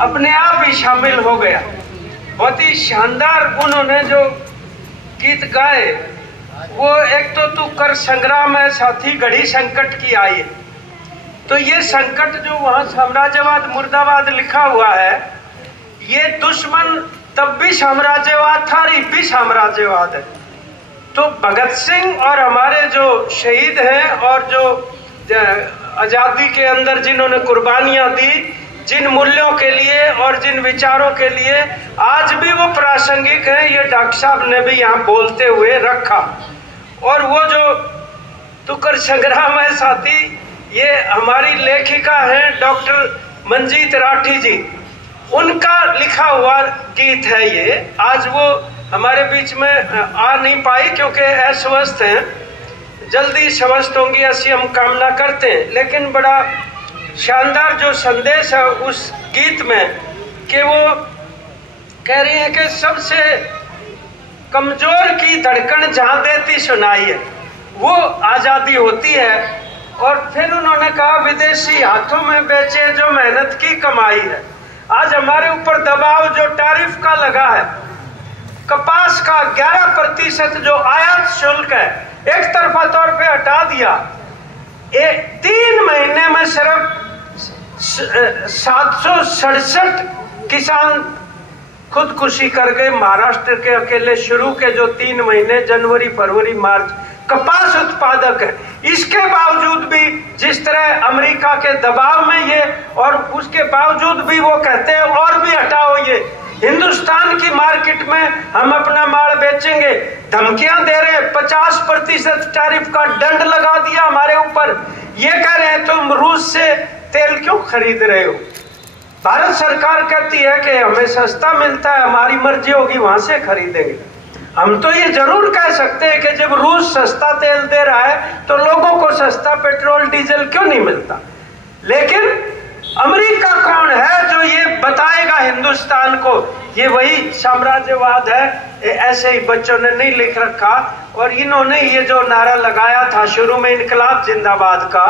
अपने आप ही शामिल हो गया। बहुत ही शानदार उन्होंने जो गीत गाए वो एक तो तू कर संग्राम है साथी घड़ी संकट की आई। तो ये संकट जो वहां साम्राज्यवाद मुर्दाबाद लिखा हुआ है, ये दुश्मन तब भी साम्राज्यवाद था, अभी भी साम्राज्यवाद है। तो भगत सिंह और हमारे जो शहीद हैं और जो आजादी के अंदर जिन्होंने कुर्बानियां दी, जिन मूल्यों के लिए और जिन विचारों के लिए, आज भी वो प्रासंगिक है। ये डॉक्टर साहब ने भी यहाँ बोलते हुए रखा। और वो जो तुकर संग्राम है साथी, ये हमारी लेखिका है डॉक्टर मंजीत राठी जी, उनका लिखा हुआ गीत है ये। आज वो हमारे बीच में आ नहीं पाई क्योंकि अस्वस्थ हैं, जल्दी स्वस्थ होंगी ऐसी हम कामना करते हैं। लेकिन बड़ा शानदार जो संदेश है उस गीत में कि वो कह रही है कि सबसे कमजोर की धड़कन जहां देती सुनाई है वो आजादी होती है। और फिर उन्होंने कहा विदेशी हाथों में बेचे जो मेहनत की कमाई है। आज हमारे ऊपर दबाव जो टैरिफ का लगा है, कपास का 11% जो आयात शुल्क है एक तरफा तौर पे हटा दिया। 3 महीने में सिर्फ 767 किसान खुदकुशी कर गए महाराष्ट्र के अकेले। शुरू के जो 3 महीने जनवरी फरवरी मार्च कपास उत्पादक है। इसके बावजूद भी जिस तरह अमेरिका के दबाव में ये, और उसके बावजूद भी वो कहते हैं और भी हटाओ, ये हिंदुस्तान की मार्केट में हम अपना माल बेचेंगे। धमकियां दे रहे हैं, 50% टैरिफ का दंड लगा दिया हमारे ऊपर। ये कह रहे हैं तुम रूस से तेल क्यों खरीद रहे हो। भारत सरकार कहती है कि हमें सस्ता मिलता है, हमारी मर्जी होगी वहां से खरीदेंगे। हम तो ये जरूर कह सकते हैं कि जब रूस सस्ता तेल दे रहा है तो लोगों को सस्ता पेट्रोल डीजल क्यों नहीं मिलता। लेकिन अमेरिका कौन है जो ये बताएगा हिंदुस्तान को ये वही साम्राज्यवाद है। ऐसे ही बच्चों ने नहीं लिख रखा। और इन्होंने ये जो नारा लगाया था शुरू में इनकलाब जिंदाबाद का,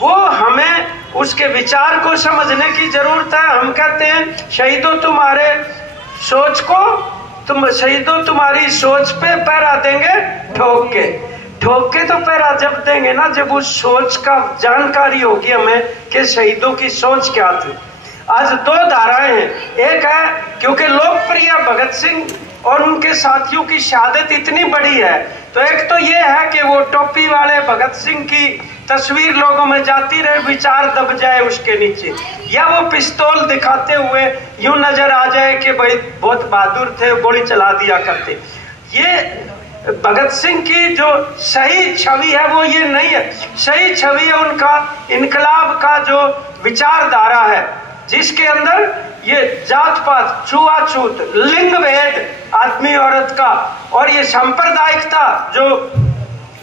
वो हमें उसके विचार को समझने की जरूरत है। हम कहते हैं शहीदों तुम्हारे सोच को, तुम शहीदों तुम्हारी सोच पे पैरा देंगे ठोक के तो पैरा जब देंगे ना जब उस सोच का जानकारी होगी हमें कि शहीदों की सोच क्या थी। आज 2 धाराएं हैं। एक है क्योंकि लोकप्रिय भगत सिंह और उनके साथियों की शहादत इतनी बड़ी है, तो एक तो ये है कि वो टोपी वाले भगत सिंह की तस्वीर लोगों में जाती रहे, विचार दब जाए उसके नीचे, या वो पिस्तौल दिखाते हुए यूं नजर आ जाए कि भाई बहुत बहादुर थे, गोली चला दिया करते। ये भगत सिंह की जो सही छवि है वो ये नहीं है। सही छवि है उनका इनकलाब का जो विचारधारा है, जिसके अंदर ये जात पात, छुआछूत, लिंग भेद आदमी औरत का, और ये सांप्रदायिकता जो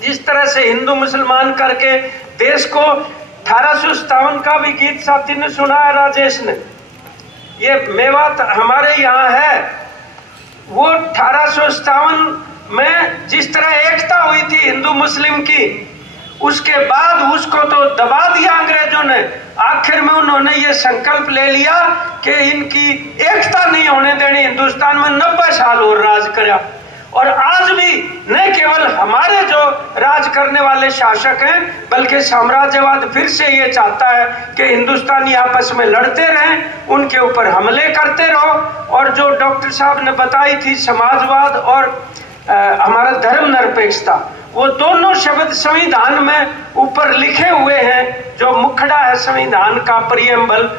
जिस तरह से हिंदू मुसलमान करके देश को 1857 का भी गीत साथी ने सुना है राजेश ने। ये मेवात हमारे यहाँ है, वो 1857 में जिस तरह एकता हुई थी हिंदू मुस्लिम की, उसके बाद उसको तो दबा दिया अंग्रेजों ने। आखिर में उन्होंने ये संकल्प ले लिया कि इनकी एकता नहीं होने देनी। हिंदुस्तान में 90 साल और राज किया। और आज भी न केवल हमारे जो राज करने वाले शासक हैं, बल्कि साम्राज्यवाद फिर से ये चाहता है कि हिंदुस्तानी आपस में लड़ते रहें, उनके ऊपर हमले करते रहो। और जो डॉक्टर साहब ने बताई थी समाजवाद और हमारा धर्म निरपेक्षता, वो दोनों शब्द संविधान में ऊपर लिखे हुए हैं। जो मुखड़ा है संविधान का प्रियम्बल,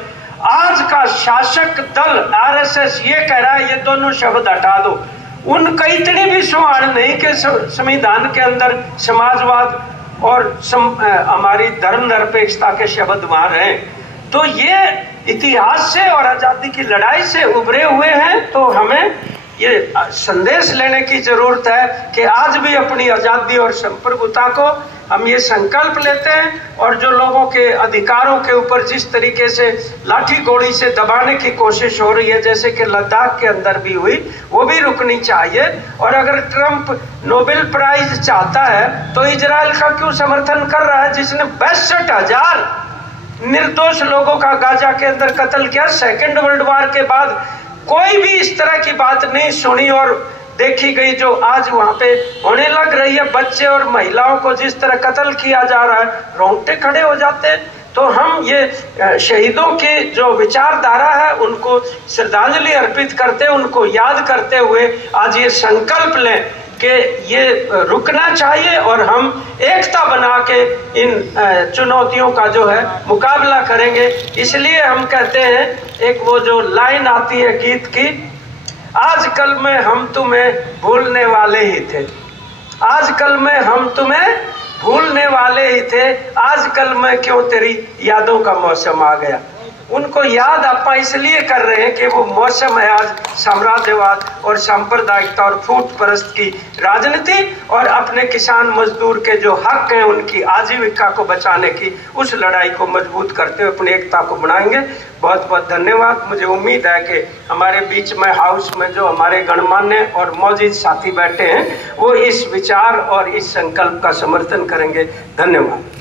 आज का शासक दल आरएसएस ये कह रहा है ये दोनों शब्द हटा दो। उनका इतनी भी सुहाड़ नहीं कि संविधान के अंदर समाजवाद और हमारी धर्म निरपेक्षता के शब्द वहां रहे। तो ये इतिहास से और आजादी की लड़ाई से उभरे हुए हैं। तो हमें ये संदेश लेने की जरूरत है कि आज भी अपनी आजादी और संप्रभुता को हम ये संकल्प लेते हैं, और जो लोगों के अधिकारों के ऊपर जिस तरीके से लाठी गोली से दबाने की कोशिश हो रही है, जैसे कि लद्दाख के अंदर भी हुई, वो भी रुकनी चाहिए। और अगर ट्रंप नोबेल प्राइज चाहता है तो इजराइल का क्यों समर्थन कर रहा है, जिसने 62,000 निर्दोष लोगों का गाजा के अंदर कत्ल किया। सेकेंड वर्ल्ड वॉर के बाद कोई भी इस तरह की बात नहीं सुनी और देखी गई जो आज वहां पे होने लग रही है। बच्चे और महिलाओं को जिस तरह कत्ल किया जा रहा है, रोंगटे खड़े हो जाते हैं। तो हम ये शहीदों की जो विचारधारा है उनको श्रद्धांजलि अर्पित करते, उनको याद करते हुए आज ये संकल्प लें कि ये रुकना चाहिए और हम एकता बना के इन चुनौतियों का जो है मुकाबला करेंगे। इसलिए हम कहते हैं, एक वो जो लाइन आती है गीत की, आजकल में हम तुम्हें भूलने वाले ही थे, आजकल में हम तुम्हें भूलने वाले ही थे, आजकल में क्यों तेरी यादों का मौसम आ गया। उनको याद आप इसलिए कर रहे हैं कि वो मौसम है आज साम्राज्यवाद और सांप्रदायिकता और फूट परस्त की राजनीति और अपने किसान मजदूर के जो हक हैं उनकी आजीविका को बचाने की उस लड़ाई को मजबूत करते हुए अपनी एकता को बढ़ाएंगे। बहुत बहुत धन्यवाद। मुझे उम्मीद है कि हमारे बीच में हाउस में जो हमारे गणमान्य और मौजूद साथी बैठे हैं वो इस विचार और इस संकल्प का समर्थन करेंगे। धन्यवाद।